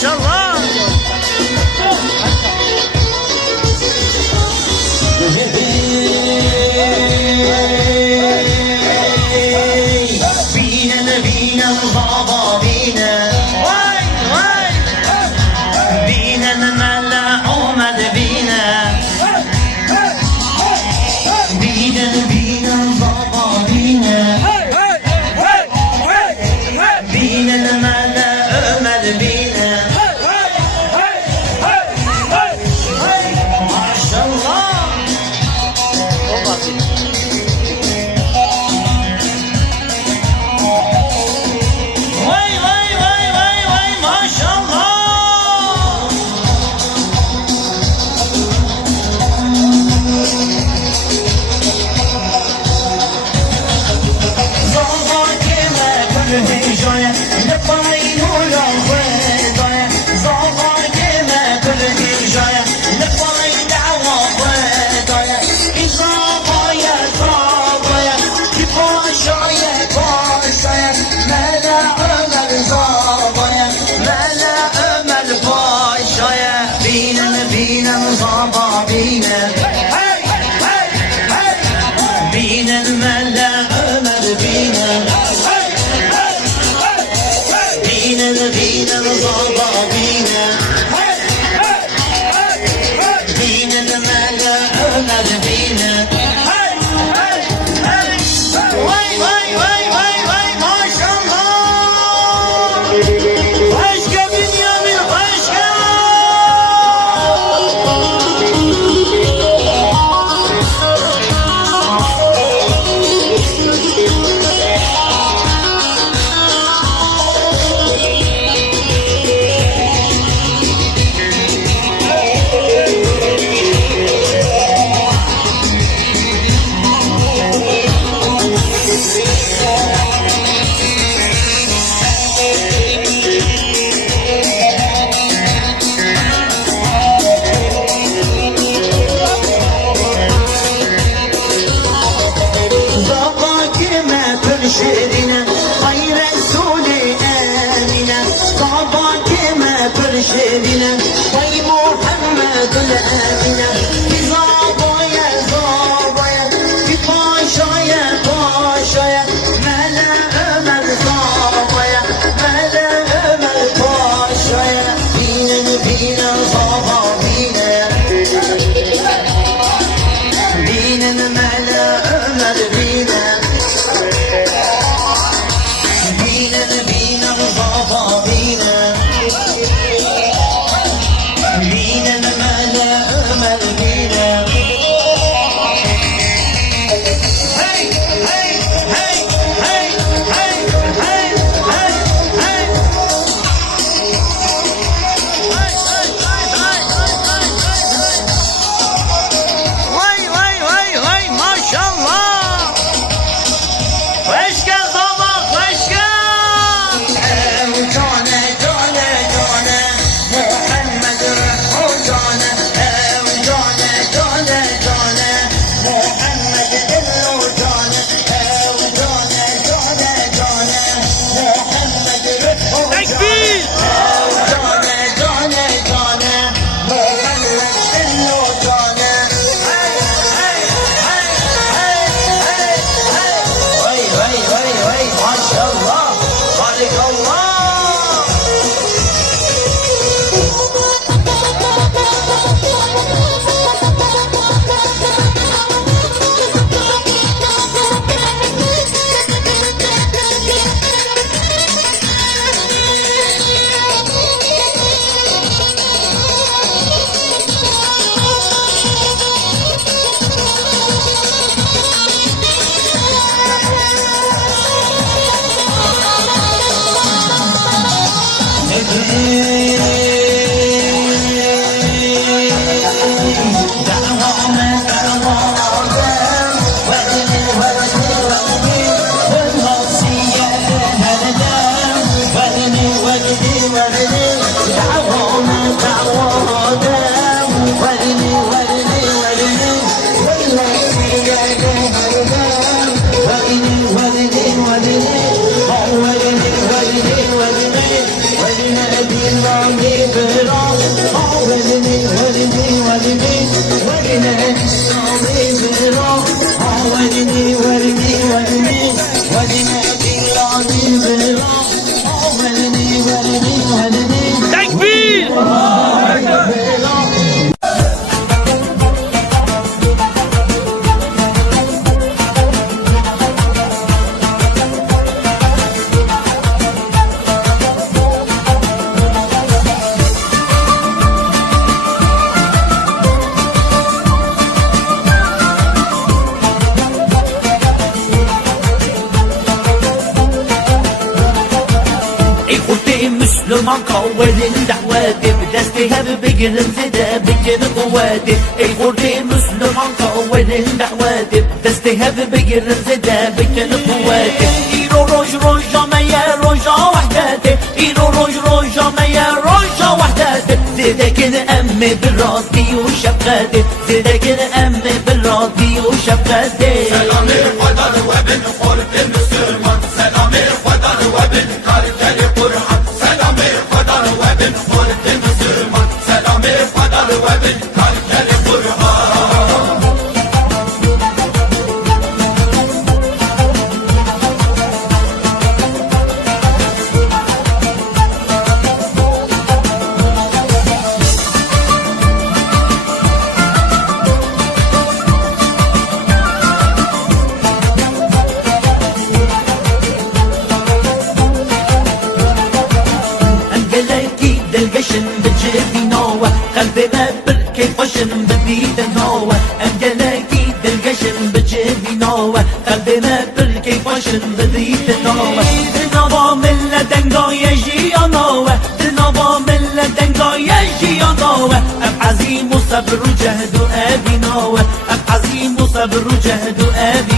شاء الله. بينا بينا بابا بينا بينا الملا عمد بينا بينا بينا بابا بينا بينا الملا عمد بينا ما شاء الله. بينا الملا عمر بينا بينا بينا الغابة بينا بينا الملا عمر بينا واي واي واي واي واي ما شاء الله. فشكة بنيامين فشكة. شيرنا خير رسولي آمنا صعبا كما برشدنا طي محمد الآمنة زابا يا زابا يا في باشا يا باشا يا ملا أمل زابا يا ملا أمل باشا يا بينا بينا زابا بينا بينا ملا أمل بينا ولدي ولدي ولدي ولدنا بلادي بلا ولدي ولدي ولدي تكبير. Müslüman kavvenin daveti Desti hep begirin zede begirin kuvveti Ey kurdi Müslüman kavvenin daveti Desti hep begirin zede begirin kuvveti İro roj roja meye roja vahdeti İro roj roja meye roja vahdeti Zedekini emmi birrati u şefkati Zedekini emmi birrati u şefkati Selam-ı kadar ve bin kurdi Müslüman Selam-ı kadar ve bin kaliteli Kur'an Selam-ı kadar ve bin kurdi Müslüman Selam-ı kadar ve bin kaliteli Kur'an دلقشن بجيبي نوة قلبي ما بركي فشن ببيد الهوة انجلاكي دلقشن بجيبي نوة قلبي ما بركي فشن ببيد الهوة دنوا من لدنقا يجي نوة دنوا من لدنقا يجي نوة اب عزيم وصبر وجهد ابي نوة اب عزيم وصبر وجهد ابي